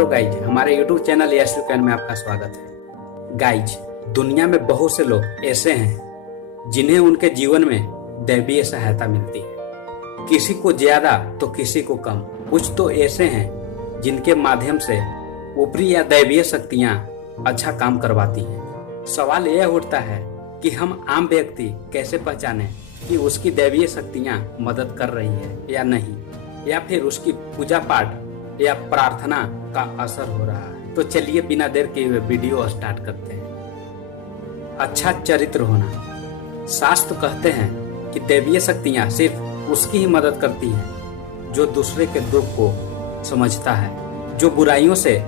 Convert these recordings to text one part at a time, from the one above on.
Hello guys, हमारे YouTube channel yes you can में आपका स्वागत है। गाइज, दुनिया में बहुत से लोग ऐसे हैं जिन्हें उनके जीवन में दैवीय सहायता मिलती है, किसी को ज्यादा तो किसी को कम। कुछ तो ऐसे हैं जिनके माध्यम से ऊपरी या दैवीय शक्तियां अच्छा काम करवाती हैं। सवाल यह उठता है कि हम आम व्यक्ति कैसे पहचाने कि उसकी दैवीय शक्तियां मदद कर रही है या नहीं, या फिर उसकी पूजा पाठ या प्रार्थना का असर हो रहा है। तो चलिए बिना देर के हुए वीडियो स्टार्ट करते हैं। अच्छा चरित्र होना। शास्त्र कहते हैं कि दैवीय शक्तियां सिर्फ उसकी ही मदद करती हैं जो दूसरे के दुख को समझता है, जो बुराइयों से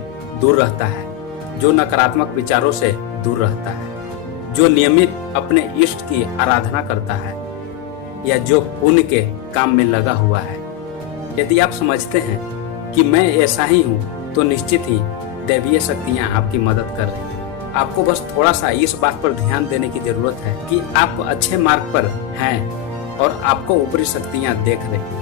दूर रहता है, जो नकारात्मक विचारों से दूर रहता है, जो नियमित अपने इष्ट की आराधना करता है, या जो पुण्य के काम में लगा हुआ है। यदि आप समझते हैं कि मैं ऐसा ही हूँ तो निश्चित ही दैवीय शक्तियाँ आपकी मदद कर रही हैं। आपको बस थोड़ा सा इस बात पर ध्यान देने की जरूरत है कि आप अच्छे मार्ग पर हैं और आपको ऊपरी शक्तियाँ देख रही हैं।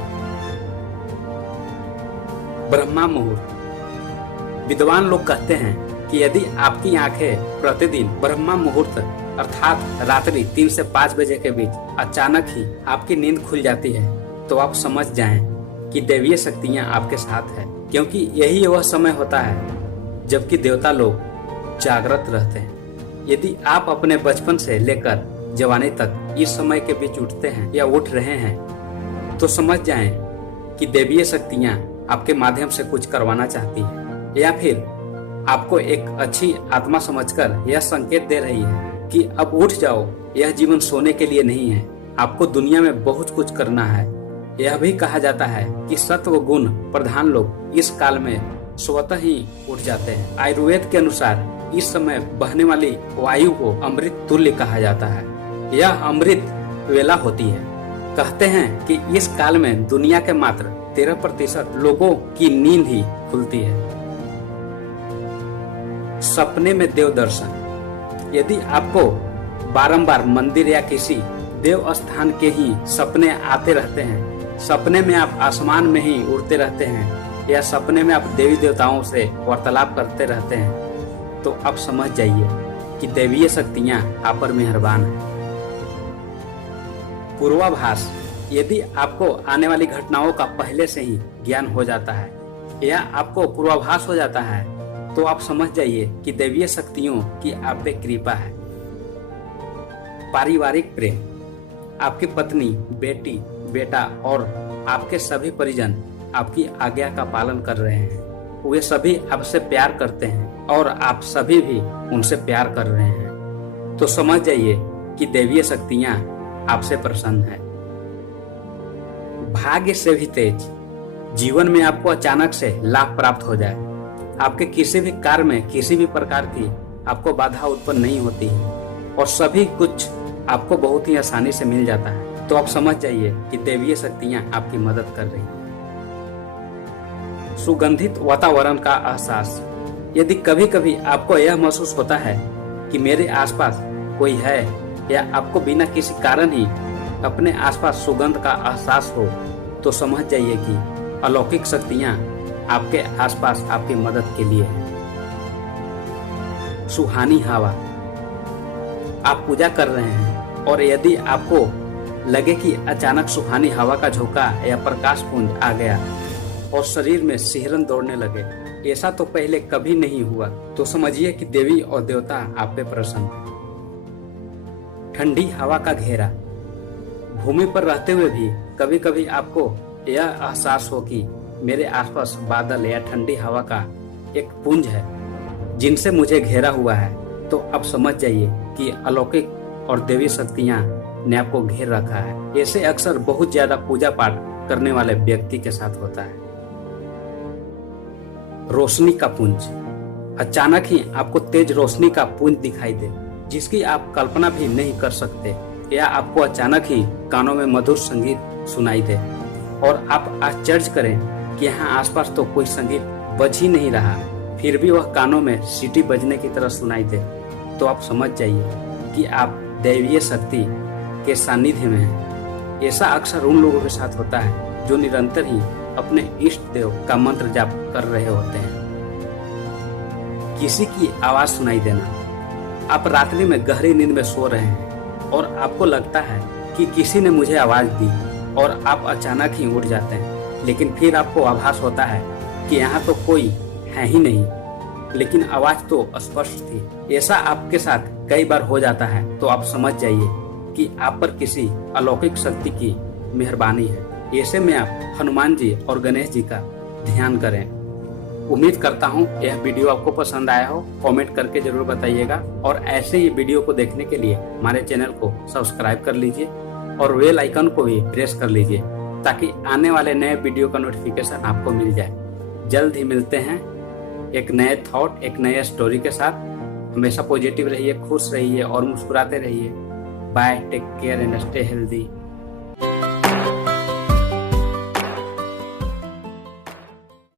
ब्रह्मा मुहूर्त। विद्वान लोग कहते हैं कि यदि आपकी आंखें प्रतिदिन ब्रह्मा मुहूर्त अर्थात रात्रि 3 से 5 बजे के बीच अचानक ही आपकी नींद खुल जाती है तो आप समझ जाएं कि दैवीय शक्तियां आपके साथ है, क्योंकि यही वह समय होता है जबकि देवता लोग जागृत रहते हैं। यदि आप अपने बचपन से लेकर जवानी तक इस समय के बीच उठते हैं या उठ रहे हैं तो समझ जाएं कि दैवीय शक्तियां आपके माध्यम से कुछ करवाना चाहती है, या फिर आपको एक अच्छी आत्मा समझकर यह संकेत दे रही है कि अब उठ जाओ, यह जीवन सोने के लिए नहीं है, आपको दुनिया में बहुत कुछ करना है। यह भी कहा जाता है कि सत्व गुण प्रधान लोग इस काल में स्वतः ही उठ जाते हैं। आयुर्वेद के अनुसार इस समय बहने वाली वायु को अमृत तुल्य कहा जाता है। यह अमृत वेला होती है। कहते हैं कि इस काल में दुनिया के मात्र 13% लोगों की नींद ही खुलती है। सपने में देव दर्शन। यदि आपको बारंबार मंदिर या किसी देव स्थान के ही सपने आते रहते हैं, सपने में आप आसमान में ही उड़ते रहते हैं, या सपने में आप देवी देवताओं से वार्तालाप करते रहते हैं, तो आप समझ जाइए कि दैवीय शक्तियां आप पर मेहरबान हैं। पूर्वाभास। यदि आपको आने वाली घटनाओं का पहले से ही ज्ञान हो जाता है या आपको पूर्वाभास हो जाता है तो आप समझ जाइए कि दैवीय शक्तियों की आप पे कृपा है। पारिवारिक प्रेम। आपकी पत्नी, बेटी, बेटा और आपके सभी परिजन आपकी आज्ञा का पालन कर रहे हैं। वे सभी आपसे प्यार करते हैं और आप सभी भी उनसे प्यार कर रहे हैं, तो समझ जाइए कि दैवीय शक्तियां आपसे प्रसन्न हैं। भाग्य से भी तेज। जीवन में आपको अचानक से लाभ प्राप्त हो जाए, आपके किसी भी कार्य में किसी भी प्रकार की आपको बाधा उत्पन्न नहीं होती है और सभी कुछ आपको बहुत ही आसानी से मिल जाता है, तो आप समझ जाइए कि दैवीय शक्तियां आपकी मदद कर रही हैं। सुगंधित वातावरण का एहसास। यदि कभी कभी आपको यह महसूस होता है कि मेरे आसपास कोई है, या आपको बिना किसी कारण ही अपने आसपास सुगंध का एहसास हो, तो समझ जाइए कि अलौकिक शक्तियां आपके आसपास आपकी मदद के लिए हैं। सुहानी हवा। आप पूजा कर रहे हैं और यदि आपको लगे कि अचानक सुहानी हवा का झोंका या प्रकाश पुंज आ गया और शरीर में सिहरन दौड़ने लगे, ऐसा तो पहले कभी नहीं हुआ, तो समझिए कि देवी और देवता आप पे प्रसन्न हैं। ठंडी हवा का घेरा। भूमि पर रहते हुए भी कभी कभी आपको यह एहसास हो कि मेरे आसपास बादल या ठंडी हवा का एक पुंज है जिनसे मुझे घेरा हुआ है, तो अब समझ जाइए कि अलौकिक और देवी शक्तियां ने आपको घेर रखा है। ऐसे अक्सर बहुत ज्यादा पूजा पाठ करने वाले व्यक्ति के साथ होता है। रोशनी का पुंज। अचानक ही आपको तेज रोशनी का पुंज दिखाई दे जिसकी आप कल्पना भी नहीं कर सकते, या आपको अचानक ही कानों में मधुर संगीत सुनाई दे और आप आश्चर्य करें कि यहाँ आसपास तो कोई संगीत बज ही नहीं रहा, फिर भी वह कानों में सीटी बजने की तरह सुनाई दे, तो आप समझ जाइए कि आप दैवीय शक्ति के सानिध्य में हैं। ऐसा अक्सर उन लोगों के साथ होता है जो निरंतर ही अपने इष्ट देव का मंत्र जाप कर रहे होते हैं। किसी की आवाज सुनाई देना। आप रात्रि में गहरी नींद में सो रहे हैं और आपको लगता है कि किसी ने मुझे आवाज दी और आप अचानक ही उठ जाते हैं, लेकिन फिर आपको आभास होता है कि यहाँ तो कोई है ही नहीं, लेकिन आवाज तो स्पष्ट थी। ऐसा आपके साथ कई बार हो जाता है तो आप समझ जाइए कि आप पर किसी अलौकिक शक्ति की मेहरबानी है। ऐसे में आप हनुमान जी और गणेश जी का ध्यान करें। उम्मीद करता हूँ यह वीडियो आपको पसंद आया हो। कमेंट करके जरूर बताइएगा और ऐसे ही वीडियो को देखने के लिए हमारे चैनल को सब्सक्राइब कर लीजिए और बेल आइकन को भी प्रेस कर लीजिए ताकि आने वाले नए वीडियो का नोटिफिकेशन आपको मिल जाए। जल्द ही मिलते हैं एक नए थॉट, एक नए स्टोरी के साथ। हमेशा पॉजिटिव रहिए, खुश रहिए और मुस्कुराते रहिए। Bye, take care and stay healthy.